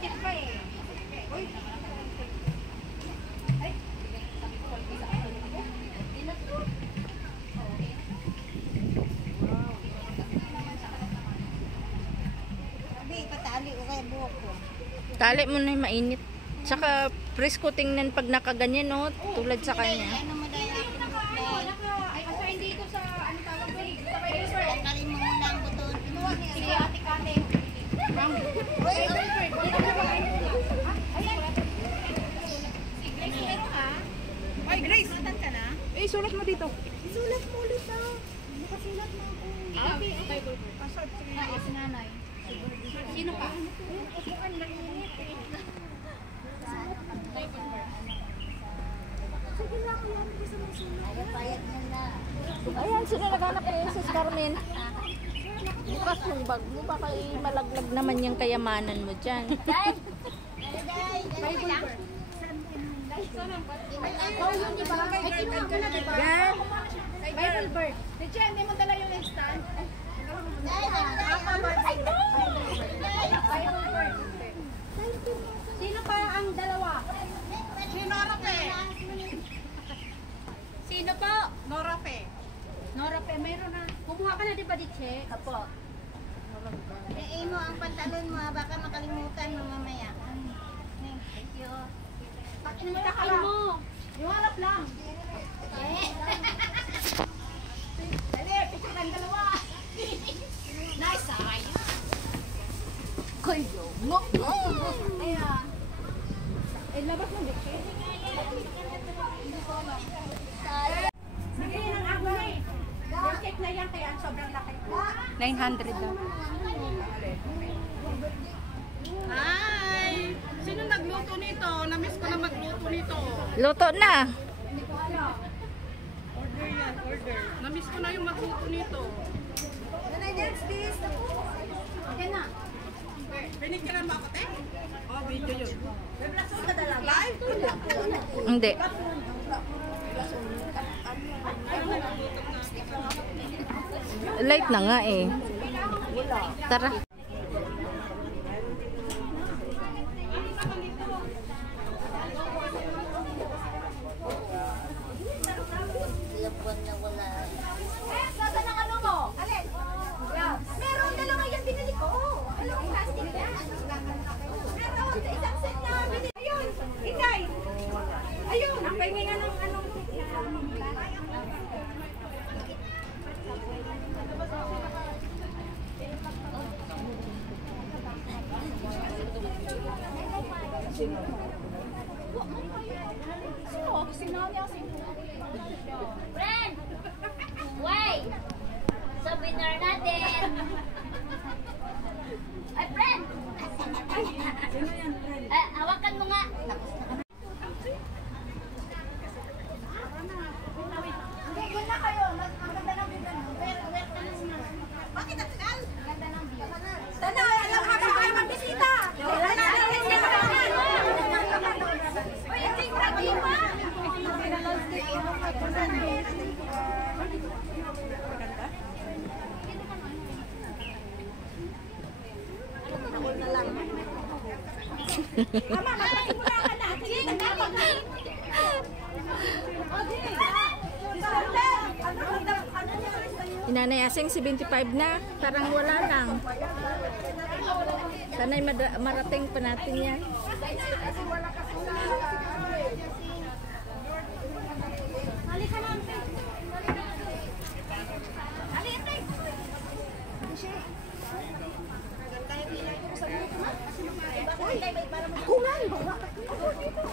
Excited pa eh. Uy. Ay. Sabi, patali ko kaya buhok ko. Tali mo na yung mainit. Tsaka presko tingnan pag nakaganyan, no? Tulad sa kanya. Ano mo dahil ay, assign dito sa, ano tawag ko? Tanggalin mo muna ang buton. Sige, ate Kate. Uy, ay, Grace, matan ka na? Eh, sulat mo dito. Sulat mo ulit ah. Nakasulat na ako. Okay, okay. Pasok, sige na, si nanay. Sino ka? Ang mainit. Sige lang, yan. Bisa mo sulat. Payat na na. Ayan, sino naghanap kayo, Sis Carmen? Bukas yung bag mo, baka malaglag naman yung kayamanan mo dyan. Oh, yun, di ba? Ay, kinuha ka na, di ba? Yan. Bible bird. Teacher, hindi mo dala yung stand? Bible bird. Sino pa ang dalawa? Si Nora Pe. Sino po? Nora Pe. Nora Pe, mayroon na. Kumuha ka na, di ba, Diche? Apo. Iin mo ang pantalon mo, baka makalimutan mo mamaya. Thank you. Pakilimutan mo. Yung harap lang. Dali, picture kang dalawa. Nice eye. Kayo mo. Ayan. Eh, labas mo, Diche. Bigyan ng ako na eh. Yung cake na yan, kaya ang sobrang laki. 900 daw. Hi! Sino nagluto nito? Namiss ko na magluto nito. Luto na. Order yan, order. Namiss ko na yung magluto nito. Nanay, next please. Okay na. Pinikiran mo ako, te? Oh, video yun. Live? Hindi. Light na nga eh. Tara. Saan ang ano mo? Alin? Meron dalawa yan binili ko. Dalawang plastic yan. Meron sa isang set na binili. Ayun, Inday. Ayun, ang pahinga ng anong... Friend! Wait! So, winner natin! Ay, friend! Hawakan mo nga! Hindi, yun na kayo. Ang ganda ng view. Where ka na muna. Bakit ang tagal? Ang ganda ng view. Tana, alam ka ba kayo magbisita? Wala na. Uy, ang tingnan ko pa. Mama, magpasimula ka na. Sige, Inanay Aseng 75 na. Parang wala lang. Sana'y marating pa natin yan.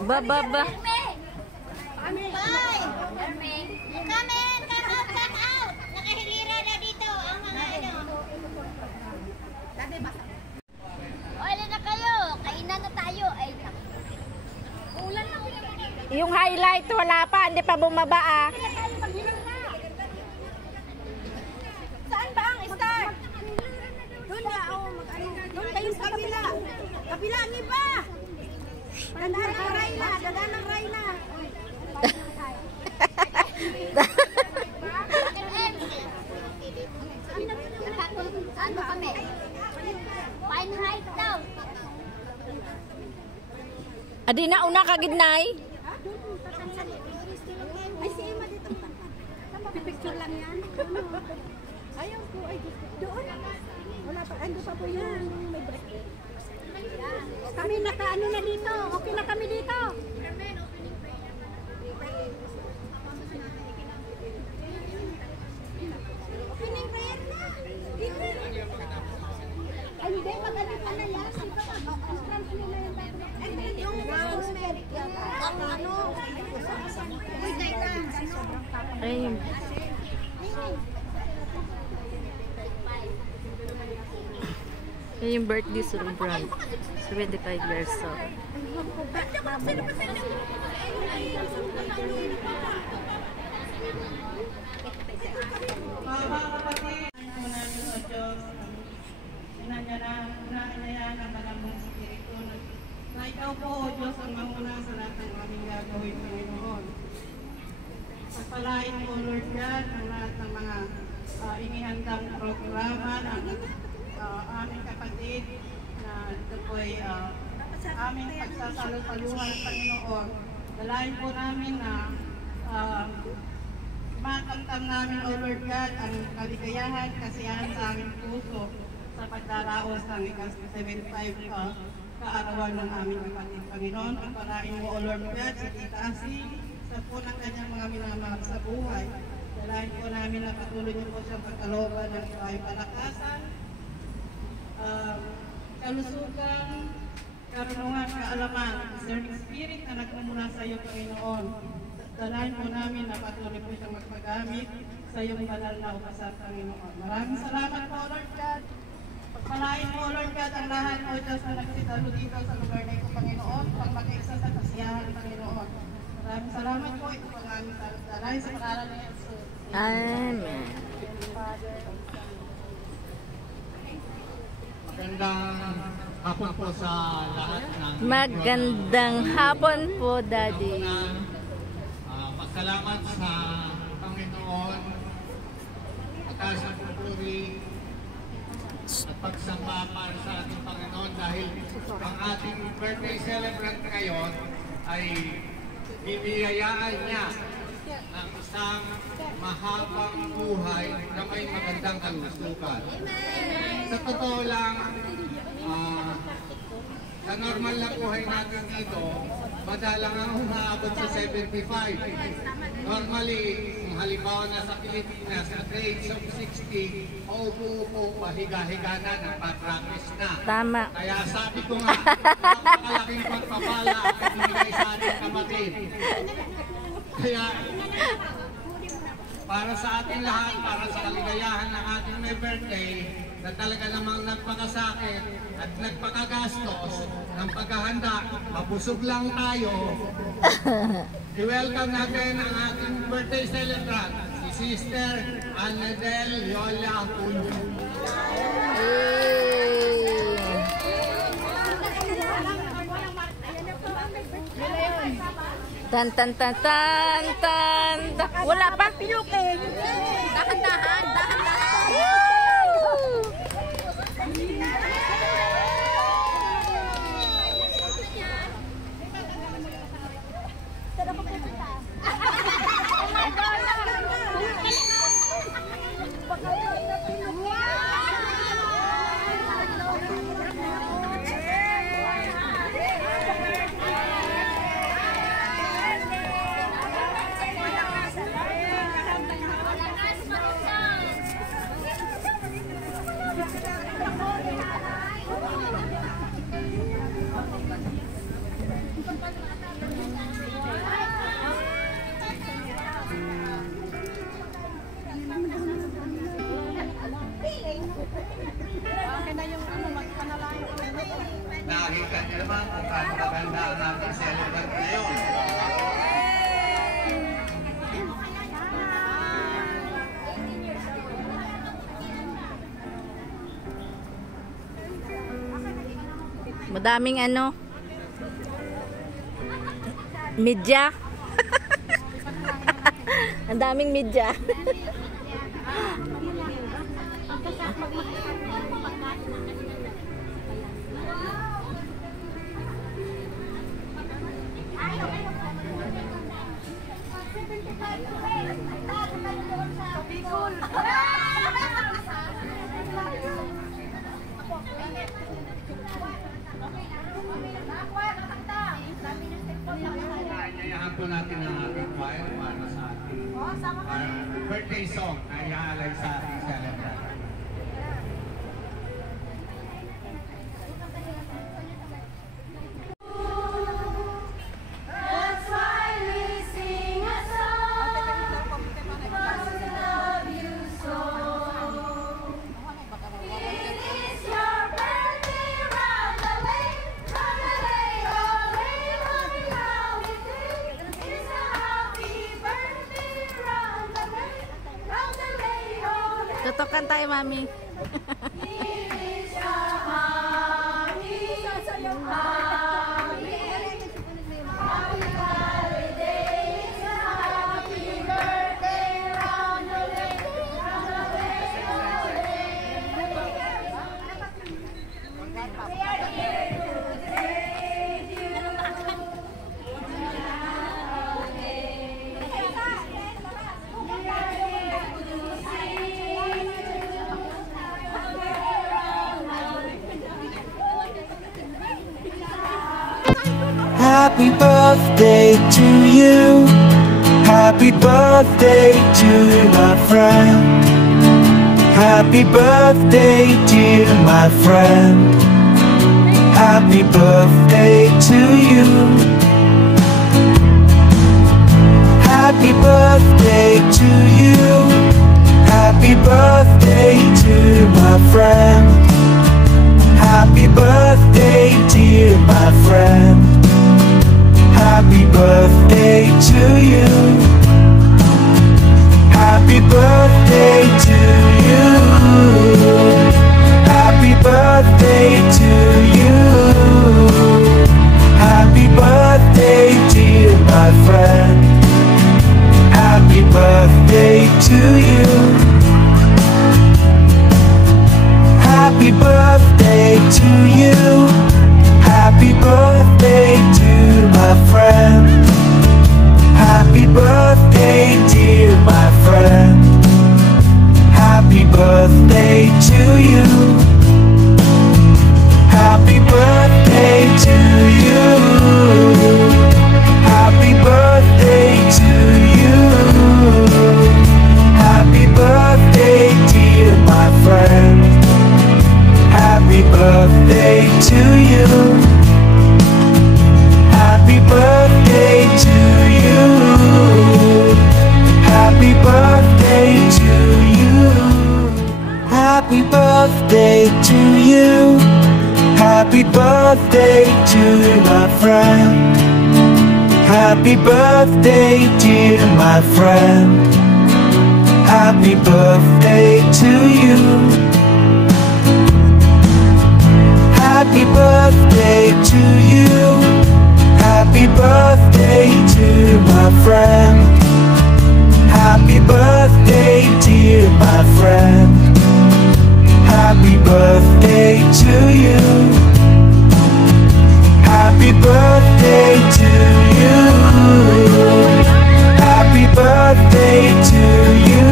Ba. Bye! Come in! Come out! Nakahilira na dito ang mga ano. Wala na kayo! Kainan na tayo! Ay, ulan na ulan. Yung highlight wala pa, hindi pa bumaba ah. Saan ba ang start? Doon nga, doon kayo sa kabila. Kabila, ang iba! Dadaan ng Rayna, dadaan ng Rayna. Ano kami? Fine height daw. Adi na una kagidnay. Ay, si Emma dito. Pipicture lang yan. Ayaw ko. Ay, doon. Wala pa. Ando pa po yung may break. Kami naka-ano na dito. Okay na kami dito. Opening prayer na. Ay, hindi. Mag-ano ka na yan. Ang trans nila yung rosemary. Ang ano. Ay, yung birthday celebrant. 75 years old. Mga kapatid, po namin sa Diyos, inanyayan ang Banal Espiritu na ikaw po, O Diyos, ang manguna sa lahat ng aming gagawin, Panginoon. Pagpalain po, Lord God, ang lahat ng mga inihandang programa ng aming kapatid na ito po ay aming pagsasalusaluhan, Panginoon. Dalahin po namin na makamtam namin, O Lord God, ang kaligayahan, kasiyahan sa aming puso sa pagdaraos ng 75 kaarawan ng aming kapatid, Panginoon. Pagpalain mo, O Lord God, si Tita Asi, sa po ng kanyang mga minamahal sa buhay. Dalahin po namin na patuloy niyo po siyang pagkalooban ng iyong palakasan, kalusugan, karunungan, kaalaman, discerning spirit na nagmumula sa iyo, Panginoon. Dalahin po namin na patuloy po siyang magpagamit sa iyong banal na upasan, Panginoon. Maraming salamat po, Lord God. Pagpalain po, Lord God, ang lahat, O Diyos, na nagsitalo dito sa lugar na ito, Panginoon, pag mag-isa sa kasiyahan, Panginoon. Maraming salamat po. Ito po ang aming dalahin sa pangalan ni Jesus. Amen. Magandang hapon po sa lahat ng Magandang hapon po, Daddy. Masalamat sa Panginoon mataas na pupuri at pagsamba para sa ating Panginoon dahil ang ating birthday celebrant ngayon ay biniyayaan niya ng isang mahabang buhay na may magandang kalusugan. Sa totoo lang, sa normal na buhay natin dito, madalang ang umaabot sa 75. Normally, kung halimbawa na sa Pilipinas, at the age of 60, maupo-upo, pahiga-higa na, nagpa-practice na. Tama. Kaya sabi ko nga, napakalaking pagpapala ang binigay sa ating kapatid. Kaya, para sa ating lahat, para sa kaligayahan ng ating may birthday, na talaga namang nagpakasakit at nagpakagastos ng paghahanda, mabusog lang tayo. I-welcome natin ang ating birthday celebrant, si Sister Annadel Yola Julio. Tan tan tan tan tan. Wala pa pinukin. Dahan-dahan, dahan-dahan. Nakikita niyo naman kung paano maganda ang ating celebrant ngayon. Madaming ano? Media. Ang daming media. Nayayahan po natin ang ating choir para sa ating birthday song na iaalay sa ating celebrant. That's why we sing a song, because we love you so. It is your birthday, round the way, oh, way, how we sing. It's a happy birthday, round the way, oh, Tutukan tayo, Mami. it is your happy, happy holiday. It's a happy birthday, round the way, We are here to save you. Happy birthday to you. Happy birthday to my friend. Happy birthday, dear my friend. Happy birthday to you. Happy birthday to you. Happy birthday to my friend. Happy birthday, dear my friend. Happy birthday to you. Happy birthday to you. Happy birthday to you. Happy birthday, dear my friend. Happy birthday to you. Happy birthday to you. Happy birthday to my friend. Happy birthday, dear my friend. Happy birthday to you. Happy birthday to you. Happy birthday to you. Happy birthday, dear my friend. Happy birthday to you. Happy birthday to you. Happy birthday to you. Happy birthday to you. Happy birthday to my friend. Happy birthday, dear my friend. Happy birthday to you. Happy birthday to you. Happy birthday to my friend. Happy birthday, dear my friend. Happy birthday to you. Happy birthday to you. Happy birthday to you.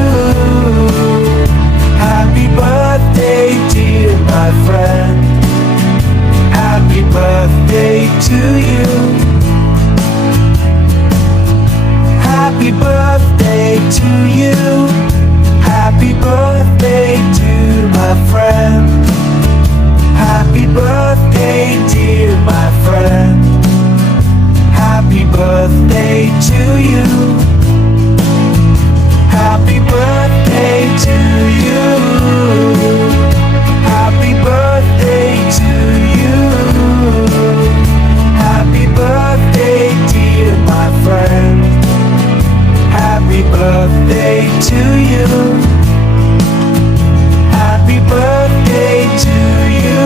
Happy birthday, dear my friend. Happy birthday to you. Happy birthday to you. Happy birthday to my friend. Happy birthday, dear my friend. Happy birthday to you. Happy birthday to you. Happy birthday to you. Happy birthday, dear my friend. Happy birthday to you. Happy birthday to you.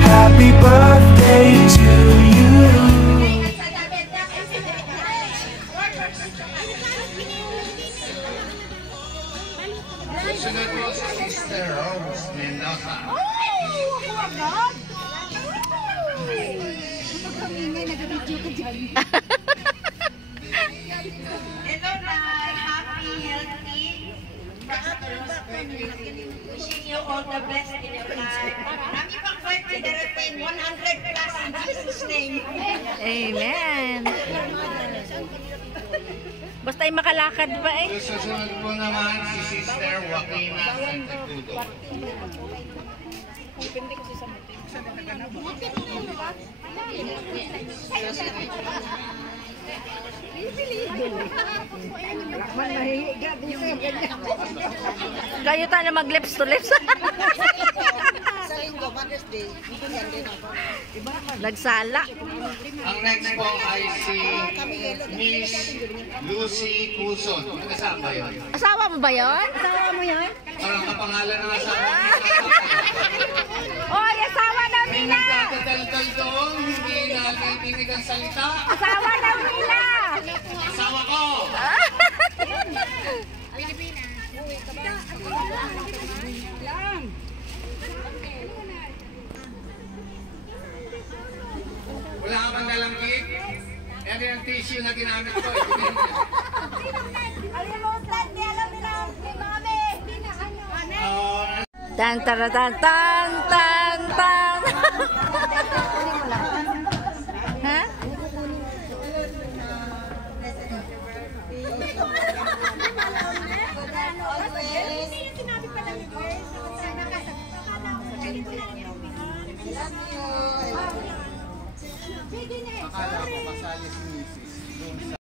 Happy birthday to you. Sunod po si Sister Rose Mendoza. Hello, Nay. Happy, healthy, prosperous birthday. Wishing you all the best in your life. Happy pang birthday, darating 100 plus in Jesus' name. Amen. Basta ay makalakad pa eh. Susunod po naman si Sister Joaquina Santiago. Kayo tayo mag-lips to lips. Sa linggo, Mother's Day, bibigyan din ako. Nagsala. Ang next po ay si Miss Lucy Cuson. Nagkasama yun. Asawa mo ba yon? Parang kapangalan ng asawa. Oy, asawa na May nila! nagdadaldal doon, hindi nakikinig ang salita. Asawa na nila! Asawa ko! Wala ka bang dalang cake? Yan yung tissue na ginamit ko. Alam mo, Sandy, alam nila, mami. Hindi na ano. Tan tan tan tan tan tan. Ha? Akala ko kasali si Mrs.